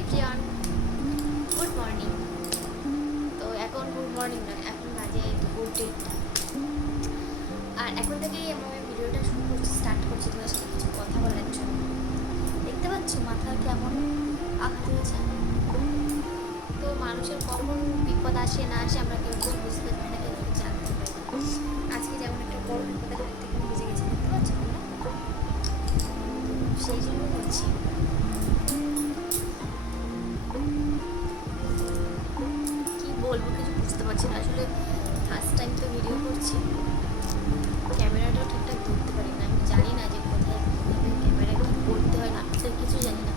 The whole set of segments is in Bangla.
Everyone, good morning. তো এখন গুড মর্নিং নয়, এখন বাজে দুপুর 1:30। আর এখন থেকেই আমি ভিডিওটা স্টার্ট করছি তোমাদের সাথে কিছু কথা বলার জন্য। দেখতে পাচ্ছ মাথা কেমন আঘাত হয়েছে। তো মানুষের কখন বিপদ আসে না আসে আমরা কেউ কিছু বুঝতে পারি না, কেউ কিছু জানতে পারি না। আজকে যেমন একটা বড় বিপদের হাত থেকে বুঝে গেছি, দেখতে পাচ্ছ তোমরা। সেই জন্য বলছি বলবো কিছু বুঝতে পারছি না। আসলে ফার্স্ট টাইম তো ভিডিও করছি, ক্যামেরাটাও ঠিকঠাক ধরতে পারি না। আমি জানি না যে কোথায় ক্যামেরা কী করতে হয় না করতে, কিছু জানি না।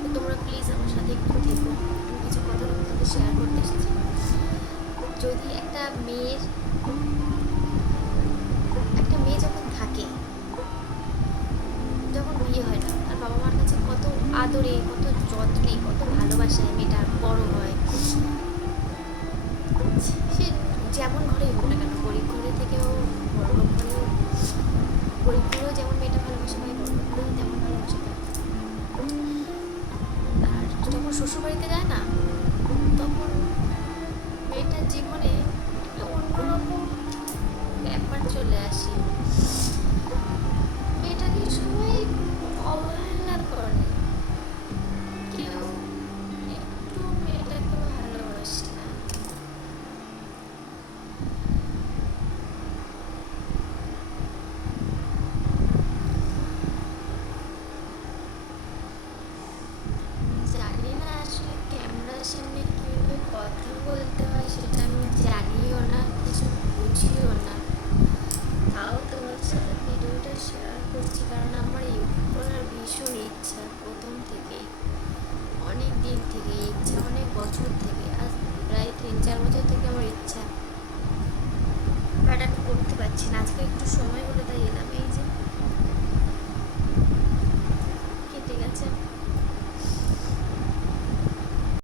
তো তোমরা প্লিজ আমার সাথে একটু থেকো, আমি কিছু কথা তোমাদের শেয়ার করতে এসেছি। যদি একটা মেয়ে যখন থাকে, যখন বিয়ে হয় না, তার বাবা মার কাছে কত আদরে, কত যত্নে, কত ভালোবাসায় মেয়েটা বড় হয়। সে যেমন ঘরেই হোক না কেন, গরিব ঘরে থেকেও বড়লোক ঘরেও, গরিব ঘরেও যেমন মেয়েটা ভালোবাসা পায়, বড়লোক ঘরেও তেমন ভালোবাসা পায়। আর যখন শ্বশুরবাড়িতে যায় না, তখন মেয়েটার জীবনে অন্যরকম ব্যাপার চলে আসে। মেয়েটাকে সবাই অবহেলা করে, কেউ একটু মেয়েটাকে ভালোবাসে না। জানি না আসলে ক্যামেরার সামনে কীভাবে কথা বলতে হয়, সেটা আমি জানিও না, কিছু বুঝিও না। তাও তোমার সাথে ভিডিওটা শেয়ার করছি, কারণ আমার ইউটিউব করার ভীষণ ইচ্ছা প্রথম থেকেই, অনেক দিন থেকে ইচ্ছা, অনেক বছর থেকে, আজ প্রায় 3-4 বছর থেকে